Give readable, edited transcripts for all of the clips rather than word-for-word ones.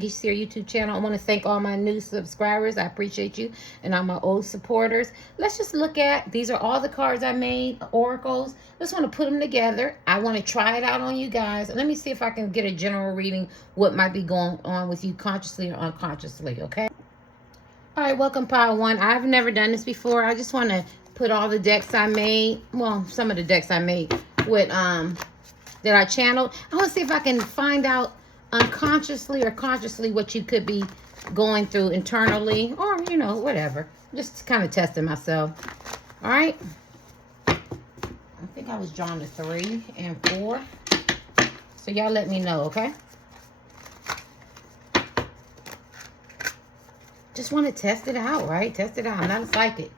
Geeseer YouTube channel. I want to thank all my new subscribers. I appreciate you, and all my old supporters. Let's just look at, these are all the cards I made, oracles. Just want to put them together. I want to try it out on you guys. Let me see if I can get a general reading what might be going on with you consciously or unconsciously, okay? All right, welcome Pile One. I've never done this before. I just want to put all the decks I made, well, some of the decks I made with that I channeled. I want to see if I can find out unconsciously or consciously what you could be going through internally, or you know, whatever. Just kind of testing myself. All right, I think I was drawn to 3 and 4, so y'all let me know, okay? Just want to test it out, right? Test it out. I'm not a psychic.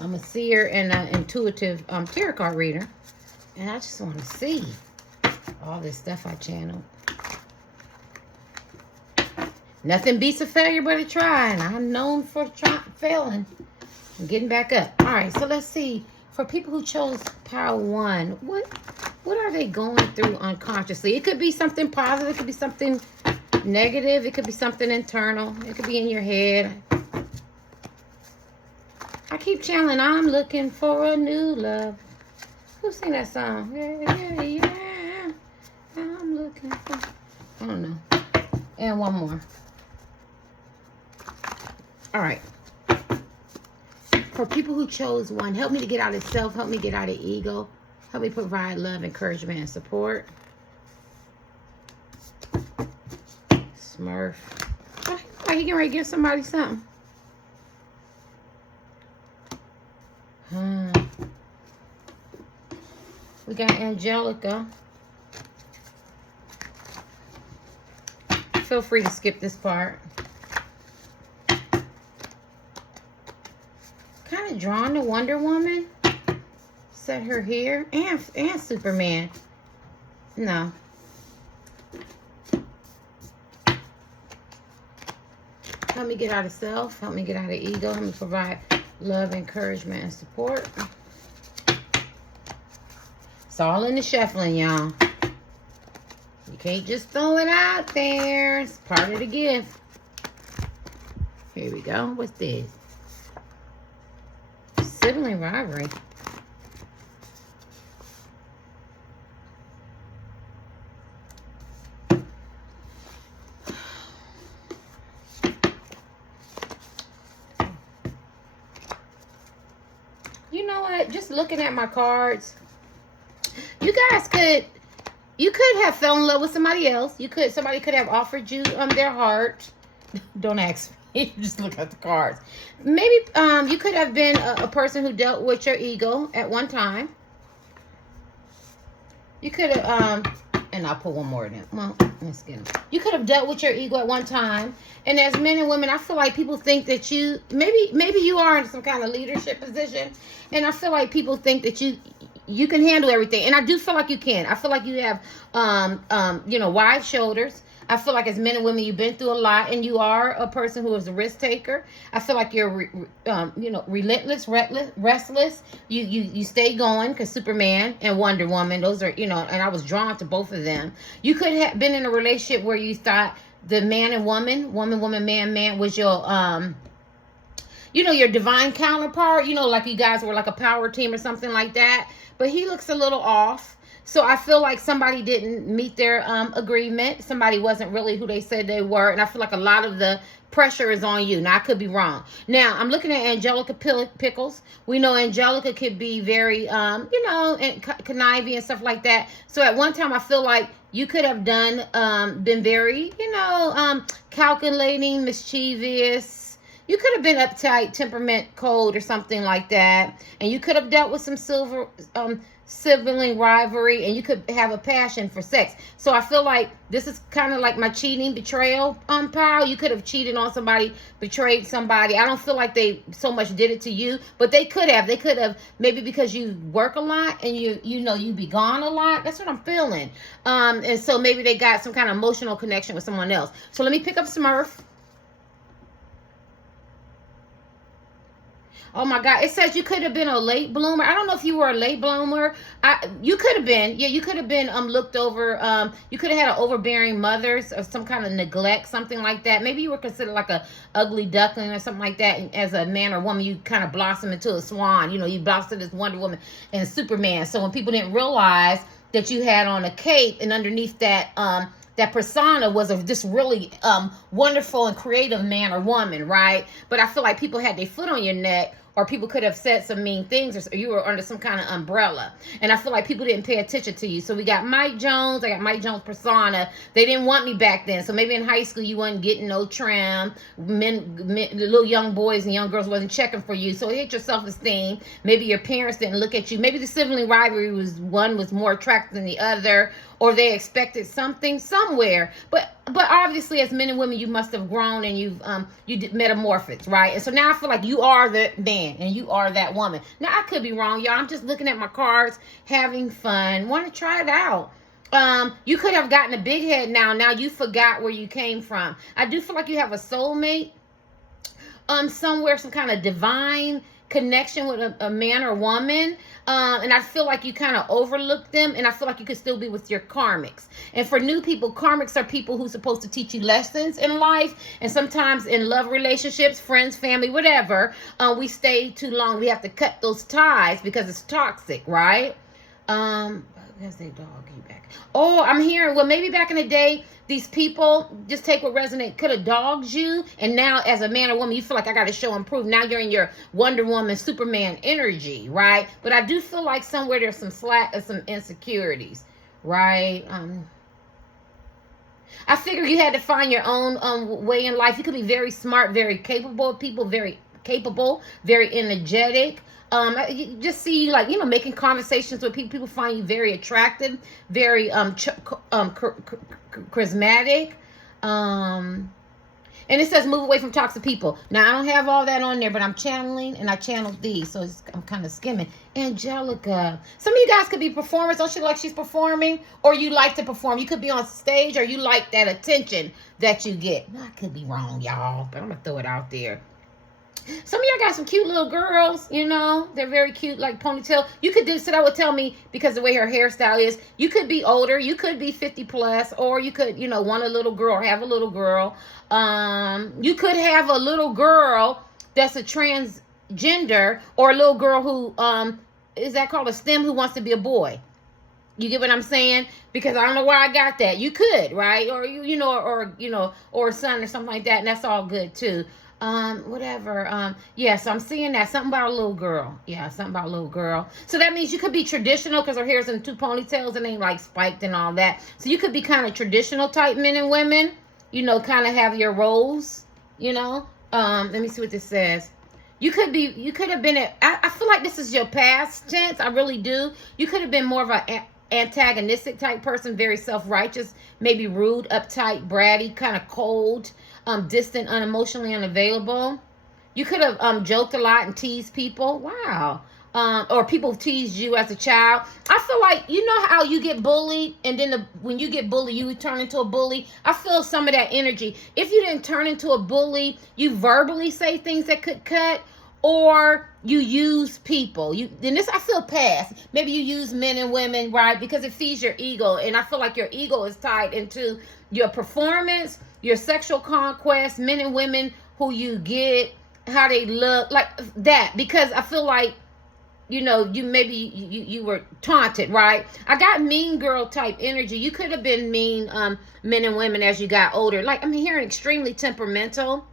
I'm a seer and an intuitive tarot card reader, and I just want to see all this stuff I channeled. Nothing beats a failure but a try, and I'm known for failing and getting back up. All right, so let's see. For people who chose Pile One, what are they going through unconsciously? It could be something positive. It could be something negative. It could be something internal. It could be in your head. I keep channeling, I'm looking for a new love. Who sing that song? Yeah, yeah. I'm looking for... I don't know. And one more. All right. For people who chose 1, help me to get out of self. Help me get out of ego. Help me provide love, encouragement, and support. Smurf. Oh, like you getting ready to give somebody something. We got Angelica. Feel free to skip this part. Kind of drawn to Wonder Woman. Set her here. And Superman. No. Help me get out of self. Help me get out of ego. Help me provide love, encouragement, and support. It's all in the shuffling, y'all. You can't just throw it out there. It's part of the gift. Here we go. What's this? Sibling rivalry. You know what? Just looking at my cards, you guys could have fell in love with somebody else. Somebody could have offered you their heart. Don't ask me. Just look at the cards. Maybe you could have been a person who dealt with your ego at one time. You could have and I'll put one more in. Well, let's get them. You could have dealt with your ego at one time. And as men and women, I feel like people think that you maybe you are in some kind of leadership position, and I feel like people think that you can handle everything, and I do feel like you can. I feel like you have wide shoulders. I feel like as men and women, you've been through a lot, and you are a person who is a risk taker. I feel like you're relentless, restless. You stay going, because Superman and Wonder Woman, those are, and I was drawn to both of them. You could have been in a relationship where you thought the man and woman, man was your your divine counterpart, like you guys were like a power team or something like that. But he looks a little off. So I feel like somebody didn't meet their agreement. Somebody wasn't really who they said they were. And I feel like a lot of the pressure is on you. Now, I could be wrong. Now, I'm looking at Angelica Pickles. We know Angelica could be very, and conniving and stuff like that. So at one time, I feel like you could have been very, calculating, mischievous. You could have been uptight, temperament, cold, or something like that. And you could have dealt with some sibling rivalry, and you could have a passion for sex. So I feel like this is kind of like my cheating, betrayal pile. You could have cheated on somebody, betrayed somebody. I don't feel like they so much did it to you, but they could have. They could have, maybe because you work a lot and you be gone a lot. That's what I'm feeling. And so maybe they got some kind of emotional connection with someone else. So let me pick up Smurf. Oh my God. It says you could have been a late bloomer. I don't know if you were a late bloomer. You could have been. Yeah, you could have been looked over. You could have had an overbearing mothers or some kind of neglect, something like that. Maybe you were considered like a ugly duckling or something like that. And as a man or woman, you kind of blossom into a swan. You know, you blossomed as Wonder Woman and Superman. So when people didn't realize that you had on a cape and underneath that that persona was of this really wonderful and creative man or woman, right? But I feel like people had their foot on your neck, or people could have said some mean things, or you were under some kind of umbrella. And I feel like people didn't pay attention to you. So we got Mike Jones. I got Mike Jones persona. They didn't want me back then. So maybe in high school you wasn't getting no trim. The little young boys and young girls wasn't checking for you. So it hit your self-esteem. Maybe your parents didn't look at you. Maybe the sibling rivalry was one was more attractive than the other, or they expected something somewhere. But obviously, as men and women, you must have grown and you've metamorphosed, right? And so now I feel like you are the man and you are that woman. Now I could be wrong, y'all. I'm just looking at my cards, having fun, want to try it out. You could have gotten a big head now. Now you forgot where you came from. I do feel like you have a soulmate, somewhere, some kind of divine connection with a man or woman, and I feel like you kind of overlooked them, and I feel like you could still be with your karmics. And for new people, karmics are people who's supposed to teach you lessons in life, and sometimes in love relationships, friends, family, whatever, we stay too long. We have to cut those ties because it's toxic, right? There's their doggy back. Oh, I'm hearing, well, maybe back in the day, these people, just take what resonate, could have dogged you. And now as a man or woman, you feel like I got to show and prove. Now you're in your Wonder Woman, Superman energy, right? But I do feel like somewhere there's some slack or some insecurities, right? I figure you had to find your own way in life. You could be very smart, very capable of people, very capable, very energetic. You just see you like, making conversations with people. People find you very attractive, very charismatic. And it says move away from toxic people. Now I don't have all that on there, but I'm channeling, and I channeled these, so I'm kind of skimming. Angelica, some of you guys could be performers. Don't you like she's performing, or you like to perform? You could be on stage, or you like that attention that you get. Now, I could be wrong, y'all, but I'm gonna throw it out there. Some of y'all got some cute little girls, they're very cute, like ponytail. You could do, so that would tell me, because the way her hairstyle is, you could be older, you could be 50 plus, or you could, want a little girl, or have a little girl. You could have a little girl that's a transgender, or a little girl who, is that called a STEM, who wants to be a boy. You get what I'm saying? Because I don't know where I got that. You could, right? Or, or a son or something like that, and that's all good too. Whatever. Yeah, so I'm seeing that. Something about a little girl. Yeah, something about a little girl. So that means you could be traditional, because her hair's in 2 ponytails and ain't like spiked and all that. So you could be kind of traditional type men and women, kind of have your roles, let me see what this says. You could have been I feel like this is your past tense. I really do. You could have been more of an antagonistic type person, very self-righteous, maybe rude, uptight, bratty, kind of cold, distant, unemotionally unavailable. You could have joked a lot and teased people. Wow. Or people teased you as a child. I feel like, how you get bullied, and then when you get bullied, you turn into a bully. I feel some of that energy. If you didn't turn into a bully, you verbally say things that could cut, or you use people. I feel past. Maybe you use men and women, right? Because it feeds your ego. And I feel like your ego is tied into your performance, your sexual conquest, men and women who you get, how they look, like that. Because I feel like, you were taunted, right? I got mean girl type energy. You could have been mean men and women as you got older. Like, I'm hearing extremely temperamental,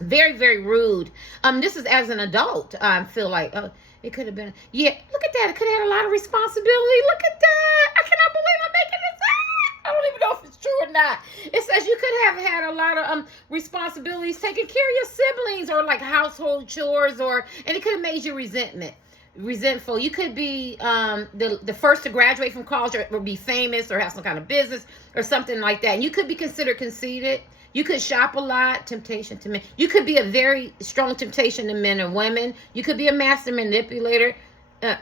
very, very rude. This is as an adult. I feel like it could have been. Yeah, look at that. It could have had a lot of responsibility. Look at that. I cannot believe I'm making this up. I don't even know if it's true or not. It says you could have had a lot of responsibilities, taking care of your siblings, or like household chores, and it could have made you resentful. You could be the first to graduate from college, or be famous, or have some kind of business or something like that. And you could be considered conceited. You could shop a lot. Temptation to men. You could be a very strong temptation to men and women. You could be a master manipulator,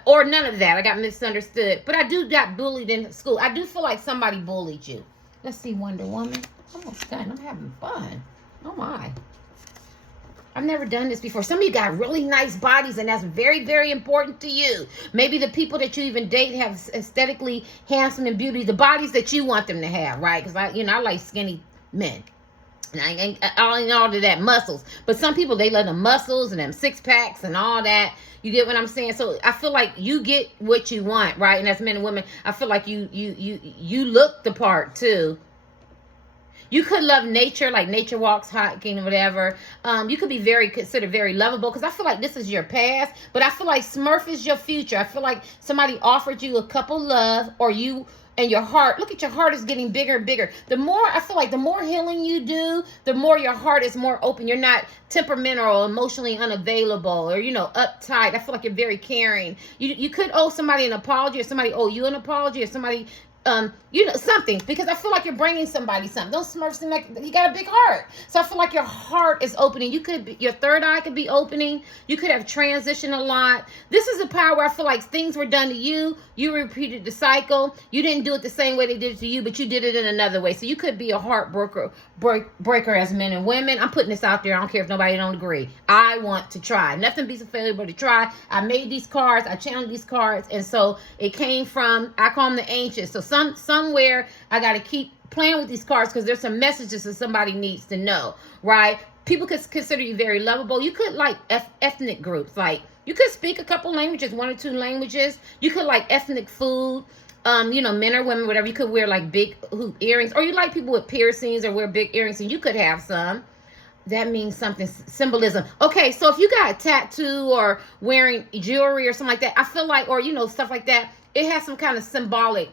or none of that. I got misunderstood. But I got bullied in school. I do feel like somebody bullied you. Let's see, Wonder Woman. Almost done. I'm having fun. Oh my. I've never done this before. Some of you got really nice bodies, and that's very, very important to you. Maybe the people that you even date have aesthetically handsome and beauty, the bodies that you want them to have, right? Because I like skinny men. And I ain't all of that muscles. But some people, they love the muscles and them six packs and all that. You get what I'm saying? So I feel like you get what you want, right? And as men and women, I feel like you look the part too. You could love nature, like nature walks, hiking, or whatever. You could be considered very lovable, because I feel like this is your past, but I feel like Smurf is your future. I feel like somebody offered you a couple love, or you and your heart. Look at your heart is getting bigger and bigger. The more, I feel like the more healing you do, the more your heart is more open. You're not temperamental or emotionally unavailable, or, uptight. I feel like you're very caring. You could owe somebody an apology, or somebody owe you an apology, or somebody something, because I feel like you're bringing somebody something. Those Smurfs seem like you got a big heart. So I feel like your heart is opening. Your third eye could be opening. You could have transitioned a lot. This is a power where I feel like things were done to you. You repeated the cycle. You didn't do it the same way they did it to you, but you did it in another way. So you could be a heartbreaker as men and women. I'm putting this out there. I don't care if nobody don't agree. I want to try. Nothing beats a failure but to try. I made these cards. I channeled these cards. And so it came from, I call them the ancients. So somewhere I got to keep playing with these cards, because there's some messages that somebody needs to know, right? People could consider you very lovable. You could like ethnic groups. Like, you could speak a couple languages, 1 or 2 languages. You could like ethnic food. Men or women, whatever. You could wear like big hoop earrings, or you like people with piercings or wear big earrings, and you could have some. That means something, symbolism. Okay, so if you got a tattoo or wearing jewelry or something like that, I feel like, or stuff like that, it has some kind of symbolic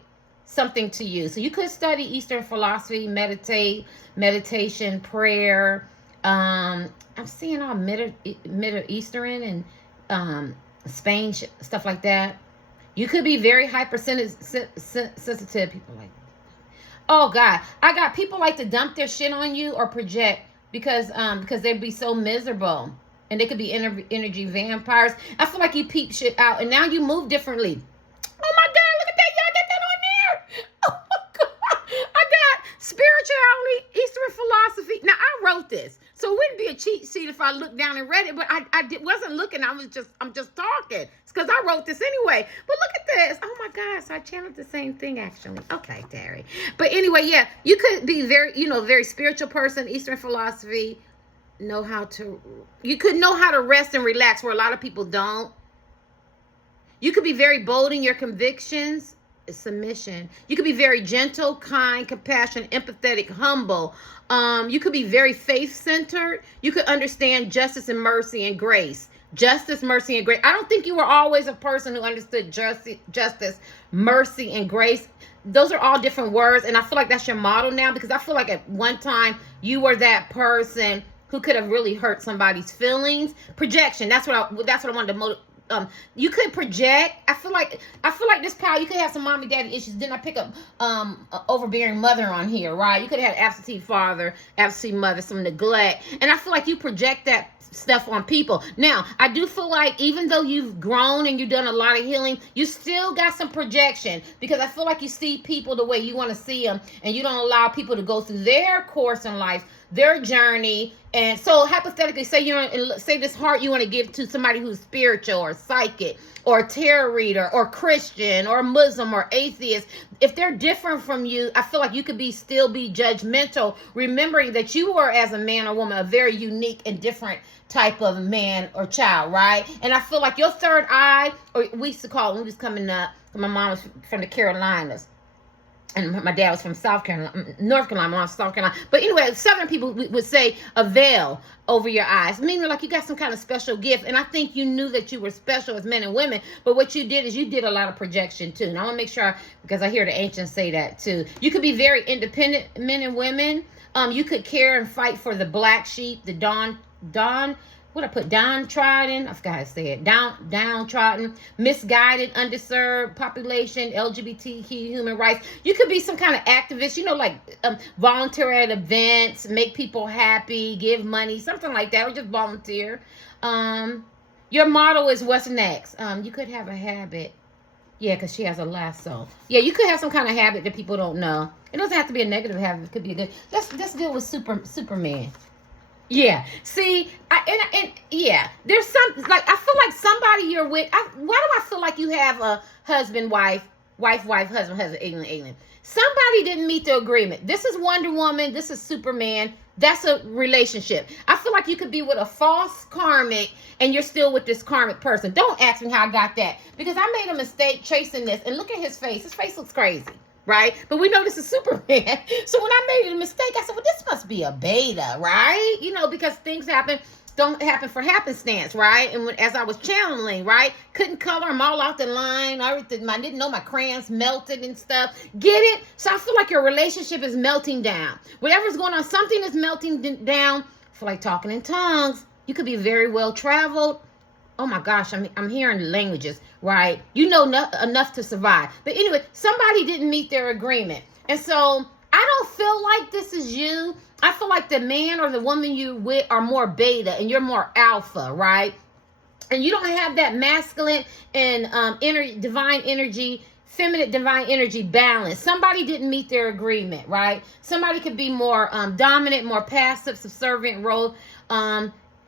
something to you. So you could study Eastern philosophy, meditation, prayer. I'm seeing all Middle Eastern and Spain stuff like that. You could be very hypersensitive. People like, oh God, I got people like to dump their shit on you or project because they'd be so miserable, and they could be energy vampires. I feel like you peep shit out, and now you move differently. Oh my God, look at that. Y'all get that on there. Oh my God. I got spirituality, Eastern philosophy. Now, I wrote this, so it wouldn't be a cheat sheet if I looked down and read it, but I wasn't looking. I'm just talking. It's because I wrote this anyway. But look at this. Oh my God. So I channeled the same thing, actually. Okay, Terry. But anyway, yeah, you could be very spiritual person, Eastern philosophy. You could know how to rest and relax, where a lot of people don't. You could be very bold in your convictions, submission. You could be very gentle, kind, compassionate, empathetic, humble. You could be very faith-centered. You could understand justice and mercy and grace. Justice, mercy, and grace. I don't think you were always a person who understood justice, mercy, and grace. Those are all different words, and I feel like that's your model now, because I feel like at one time you were that person who could have really hurt somebody's feelings. Projection. That's what I wanted to you could project. I feel like this power, you could have some mommy daddy issues. Didn't I pick up overbearing mother on here, right? You could have absentee father, absentee mother, some neglect. And I feel like you project that stuff on people. Now, I do feel like even though you've grown and you've done a lot of healing, you still got some projection, because I feel like you see people the way you want to see them, and you don't allow people to go through their course in life, their journey. And so hypothetically, say this heart you want to give to somebody who's spiritual or psychic or tarot reader or Christian or Muslim or atheist. If they're different from you, I feel like you could still be judgmental, remembering that you are, as a man or woman, a very unique and different type of man or child, right? And I feel like your third eye, or we used to call it when we was coming up, my mom was from the Carolinas, and my dad was from North Carolina, my mom's South Carolina. But anyway, Southern people would say a veil over your eyes, meaning like you got some kind of special gift. And I think you knew that you were special as men and women, but what you did is you did a lot of projection too. And I want to make sure, because I hear the ancients say that too. You could be very independent men and women. You could care and fight for the black sheep, the downtrodden, I forgot how to say it, downtrodden, misguided, underserved population, LGBTQ, human rights. You could be some kind of activist, like volunteer at events, make people happy, give money, something like that, or just volunteer. Your motto is what's next. You could have a habit. Yeah, because she has a lasso. Yeah, you could have some kind of habit that people don't know. It doesn't have to be a negative habit. It could be a good. Let's deal with Superman. Yeah. See, and yeah, there's some, like, I feel like somebody you're with. Why do I feel like you have a husband, wife, husband, alien? Somebody didn't meet the agreement. This is Wonder Woman. This is Superman. That's a relationship. I feel like you could be with a false karmic and you're still with this karmic person. Don't ask me how I got that, because I made a mistake chasing this. And look at his face. His face looks crazy. Right? But we know this is Superman. So when I made a mistake, I said, well, this must be a beta, right? You know, because things don't happen for happenstance, right? And as I was channeling, right? Couldn't color them all out the line. I didn't know my crayons melted and stuff. Get it? So I feel like your relationship is melting down. Whatever's going on, something is melting down. I feel like talking in tongues. You could be very well traveled. Oh my gosh, I'm hearing languages, right? You know enough to survive. But anyway, somebody didn't meet their agreement. And so I don't feel like this is you. I feel like the man or the woman you with are more beta and you're more alpha, right? And you don't have that masculine and divine energy, feminine divine energy balance. Somebody didn't meet their agreement, right? Somebody could be more dominant, more passive, subservient role.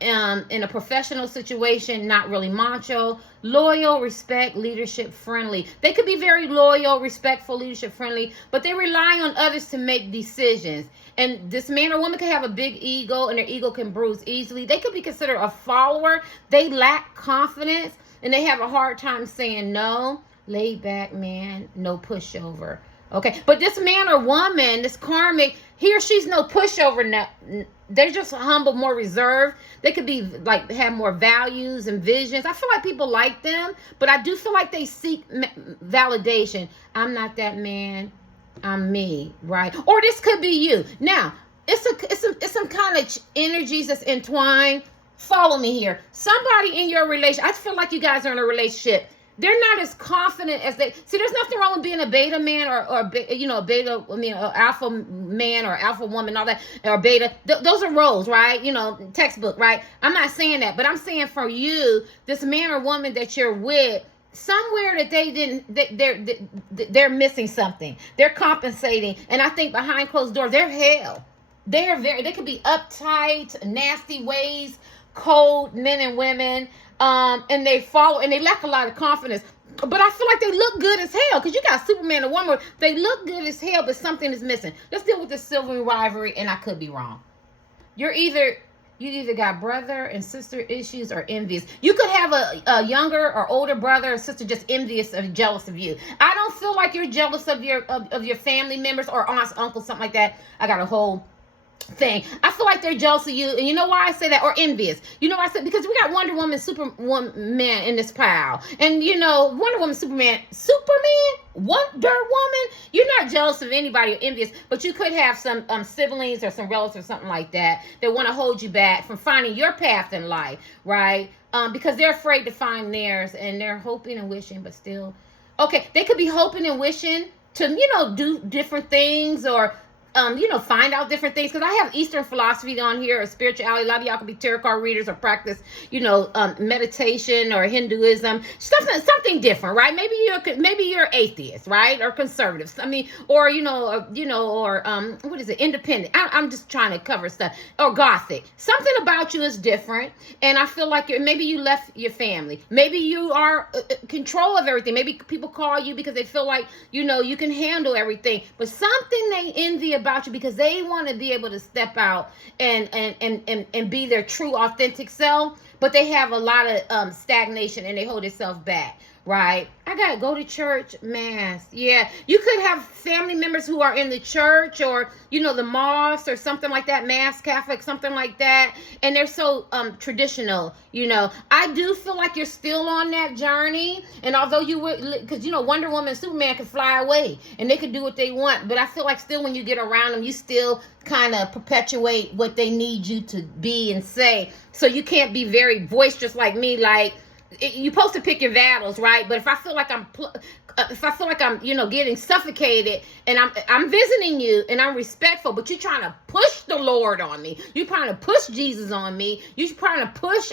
In a professional situation, not really macho, loyal, respect, leadership, friendly. They could be very loyal, respectful, leadership, friendly, but they rely on others to make decisions. And this man or woman can have a big ego, and their ego can bruise easily. They could be considered a follower. They lack confidence, and they have a hard time saying no. Laid back man, no pushover. Okay, but this man or woman, this karmic, he or she's no pushover. Now, they're just humble, more reserved. They could be like have more values and visions. I feel like people like them, but I do feel like they seek validation. I'm not that man. I'm me, right? Or this could be you. Now, it's some kind of energies that's entwined. Follow me here. Somebody in your relationship. I feel like you guys are in a relationship. They're not as confident as they see. There's nothing wrong with being a beta man or a beta. I mean, an alpha man or alpha woman, all that, or beta. Those are roles, right? You know, textbook, right? I'm not saying that, but I'm saying for you, this man or woman that you're with, somewhere that they didn't, they're missing something. They're compensating, and I think behind closed doors, they're hell. They could be uptight, nasty ways, cold men and women. And they follow, and they lack a lot of confidence. But I feel like they look good as hell, because you got Superman and Wonder Woman. They look good as hell, but something is missing. Let's deal with the silver rivalry, and I could be wrong. You either got brother and sister issues or envious. You could have a younger or older brother or sister just envious or jealous of you. I don't feel like you're jealous of your family members or aunts, uncles, something like that. I got a whole thing. I feel like they're jealous of you, and you know why I say that, or envious. You know why I said, because we got Wonder Woman, Superman in this pile, and Wonder Woman, Superman, Wonder Woman. You're not jealous of anybody or envious, but you could have some siblings or some relatives or something like that want to hold you back from finding your path in life, right? Because they're afraid to find theirs, and they're hoping and wishing, but still, okay, they could be hoping and wishing to do different things, or find out different things. Because I have Eastern philosophy on here, or spirituality. A lot of y'all could be tarot card readers or practice, meditation or Hinduism, something different, right? Maybe you're atheist, right? Or conservative. I mean, or what is it? Independent. I'm just trying to cover stuff. Or Gothic. Something about you is different, and I feel like maybe you left your family. Maybe you are control of everything. Maybe people call you because they feel like you can handle everything, but something they envy about you, because they want to be able to step out and be their true authentic self, but they have a lot of stagnation, and they hold themselves back, right? I gotta go to church, mass. Yeah, you could have family members who are in the church, or the mosque or something like that, mass Catholic, something like that, and they're so traditional. I do feel like you're still on that journey, and although you would, because Wonder Woman and Superman can fly away and they can do what they want, but I feel like still when you get around them, you still kind of perpetuate what they need you to be and say. So you can't be very boisterous like me, like. You're supposed to pick your battles, right? But if I feel like I'm getting suffocated, and I'm visiting you, and I'm respectful, but you're trying to push the Lord on me, you're trying to push Jesus on me, you're trying to push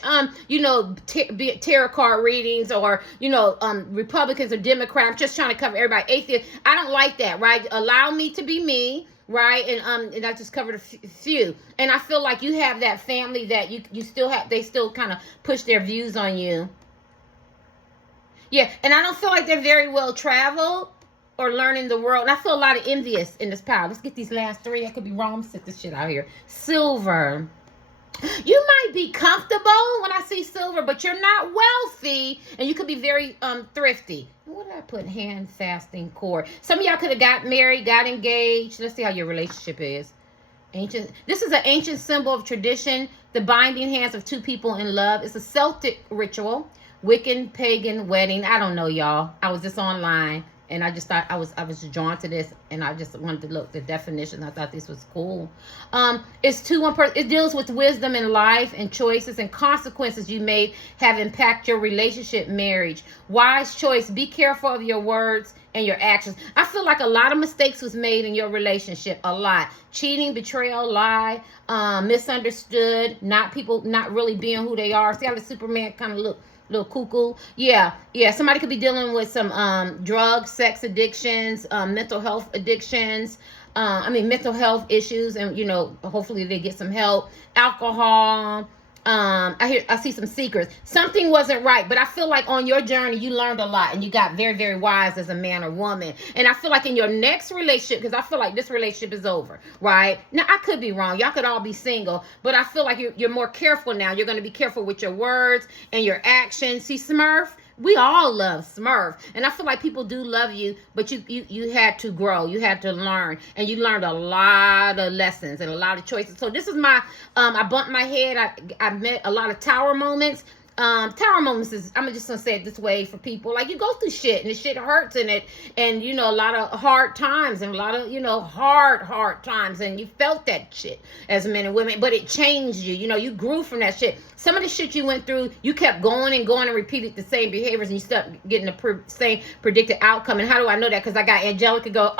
tarot card readings, or Republicans or Democrats, just trying to cover everybody, atheist. I don't like that, right? Allow me to be me. right? And I just covered a few. And I feel like you have that family that you still have. They still kind of push their views on you. Yeah, and I don't feel like they're very well traveled or learning the world. And I feel a lot of envious in this pile. Let's get these last three. I could be wrong. I'm gonna sit this shit out here. Silver. You might be comfortable when I see silver, but you're not wealthy, and you could be very thrifty. What did I put? Hand fasting core. Some of y'all could have got married, got engaged. Let's see how your relationship is. Ancient. This is an ancient symbol of tradition, the binding hands of two people in love. It's a Celtic ritual, Wiccan pagan wedding. I don't know, y'all. I was just online. And I just thought I was drawn to this, and I just wanted to look the definition. I thought this was cool. It's to one person. It deals with wisdom in life and choices and consequences you made have impacted your relationship, marriage. Wise choice. Be careful of your words and your actions. I feel like a lot of mistakes was made in your relationship. A lot. Cheating, betrayal, lie, misunderstood, not really being who they are. See how the Superman kind of look. Little cuckoo. Yeah. Somebody could be dealing with some drugs, sex addictions, mental health addictions. Mental health issues, and hopefully they get some help. Alcohol. I see some secrets. Something wasn't right, but I feel like on your journey you learned a lot and you got very, very wise as a man or woman. And I feel like in your next relationship, because I feel like this relationship is over, right? Now I could be wrong. Y'all could all be single, but I feel like you're more careful now. You're going to be careful with your words and your actions. See, Smurf. We all love Smurf, and I feel like people do love you, but you had to grow, you had to learn, and you learned a lot of lessons and a lot of choices. So this is my, I bumped my head. I met a lot of tower moments. Tower moments is, I'm just gonna say it this way for people, like you go through shit and the shit hurts in it, and a lot of hard times and a lot of hard times, and you felt that shit as men and women, but it changed you. You grew from that shit. Some of the shit you went through, you kept going and repeated the same behaviors, and you stopped getting the same predicted outcome. And how do I know that? Because I got Angelica go,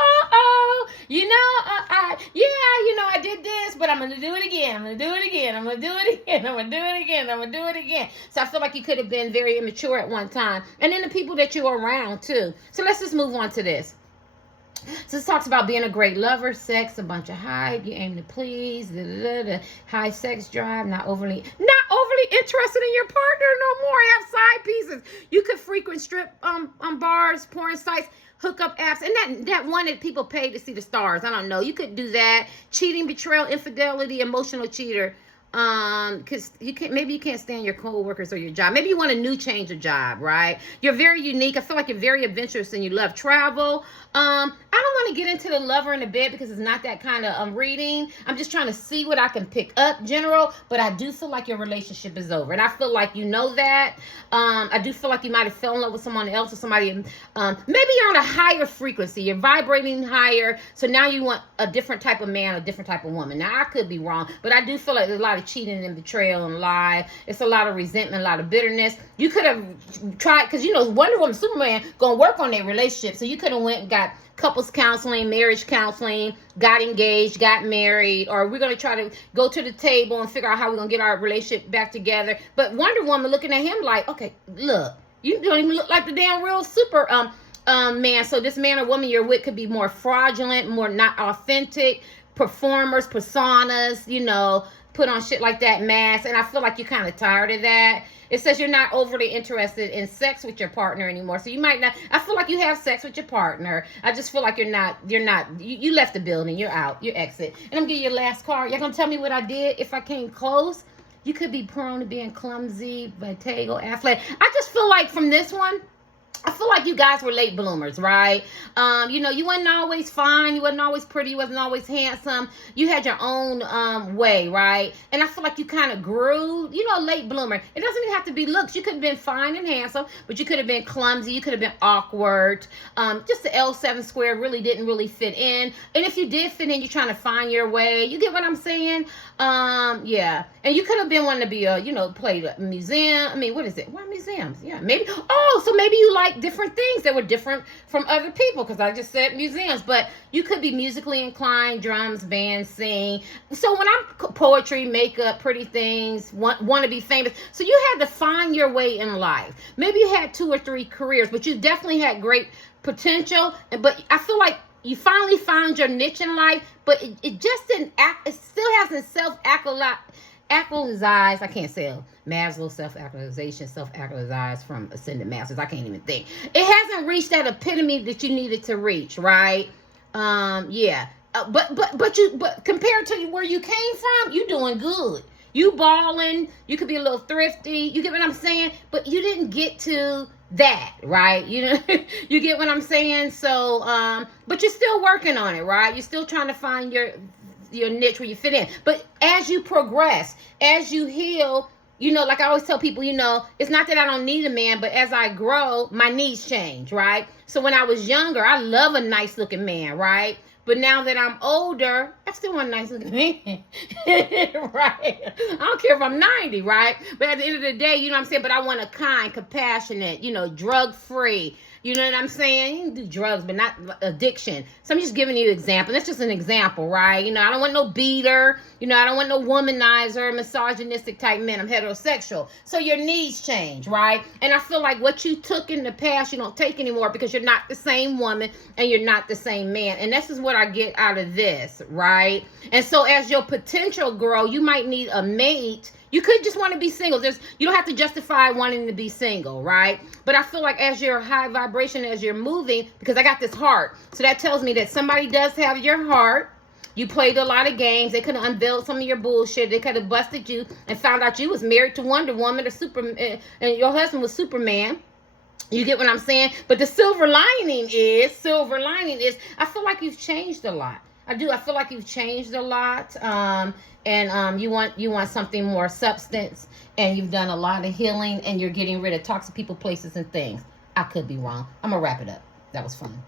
I did this, but I'm going to do it again. I'm going to do it again. I'm going to do it again. I'm going to do it again. I'm going to do it again. So I feel like you could have been very immature at one time. And then the people that you're around, too. So let's just move on to this. So this talks about being a great lover, sex, a bunch of hype, you aim to please, high sex drive, not overly interested in your partner no more. Have side pieces. You could frequent strip bars, porn sites, hookup apps, and that wanted people paid to see the stars. I don't know. You could do that. Cheating, betrayal, infidelity, emotional cheater. Because maybe you can't stand your co-workers or your job. Maybe you want a new change of job, right? You're very unique. I feel like you're very adventurous and you love travel. I don't want to get into the lover in the bed because it's not that kind of reading. I'm just trying to see what I can pick up general, but I do feel like your relationship is over, and I feel like you know that. I do feel like you might have fell in love with someone else or somebody. Maybe you're on a higher frequency. You're vibrating higher, so now you want a different type of man, a different type of woman. Now I could be wrong, but I do feel like there's a lot of cheating and betrayal and lie. It's a lot of resentment, a lot of bitterness. You could have tried, because Wonder Woman, Superman gonna work on their relationship, so you could have went and got couples counseling, marriage counseling, got engaged, got married, or we're going to try to go to the table and figure out how we're going to get our relationship back together. But Wonder Woman looking at him like, okay, look, you don't even look like the damn real super man. So this man or woman you're with could be more fraudulent, more not authentic, performers, personas, put on shit like that, mask. And I feel like you're kind of tired of that. It says you're not overly interested in sex with your partner anymore. So you might not, I feel like you have sex with your partner. I just feel like you left the building, you're out, you exit. And I'm gonna give you your last card. Y'all gonna tell me what I did if I came close? You could be prone to being clumsy, vertigo, athletic. I just feel like from this one, I feel like you guys were late bloomers, right? You wasn't always fine. You wasn't always pretty. You wasn't always handsome. You had your own way, right? And I feel like you kind of grew, late bloomer. It doesn't even have to be looks. You could have been fine and handsome, but you could have been clumsy. You could have been awkward. Just the L7 square really didn't really fit in. And if you did fit in, you're trying to find your way. You get what I'm saying? Yeah. And you could have been wanting to be play a museum. I mean, what is it? Why museums? Yeah, maybe. Oh, so maybe you like different things that were different from other people, because I just said museums, but you could be musically inclined, drums, band, sing. So when I'm poetry, makeup, pretty things, want to be famous. So you had to find your way in life. Maybe you had 2 or 3 careers, but you definitely had great potential. But I feel like you finally found your niche in life, but it just didn't act, it still hasn't actualized. I can't say Maslow self-actualization, self-actualized from ascended masters. I can't even think. It hasn't reached that epitome that you needed to reach, right? Yeah. But compared to where you came from, you doing good. You balling. You could be a little thrifty. You get what I'm saying? But you didn't get to that, right? You know, you get what I'm saying? So, but you're still working on it, right? You're still trying to find your niche where you fit in. But as you progress, as you heal, you know, like I always tell people, you know, it's not that I don't need a man, but as I grow, my needs change, right? So when I was younger, I love a nice looking man, right? But now that I'm older, I still want a nice looking man, right? I don't care if I'm 90, right? But at the end of the day, you know what I'm saying? But I want a kind, compassionate, you know, drug-free. You know what I'm saying? You can do drugs, but not addiction. So I'm just giving you an example. That's just an example, right? You know, I don't want no beater. You know, I don't want no womanizer, misogynistic type men. I'm heterosexual. So your needs change, right? And I feel like what you took in the past, you don't take anymore because you're not the same woman and you're not the same man. And this is what I get out of this, right? And so as your potential grow, you might need a mate. You could just want to be single. You don't have to justify wanting to be single, right? But I feel like as you're high vibration, as you're moving, because I got this heart. So that tells me that somebody does have your heart. You played a lot of games. They could have unveiled some of your bullshit. They could have busted you and found out you was married to Wonder Woman or Superman, and your husband was Superman. You get what I'm saying? But the silver lining is, I feel like you've changed a lot. I do. I feel like you've changed a lot. And you want something more substance, and you've done a lot of healing, and you're getting rid of toxic people, places, and things. I could be wrong. I'm gonna wrap it up. That was fun.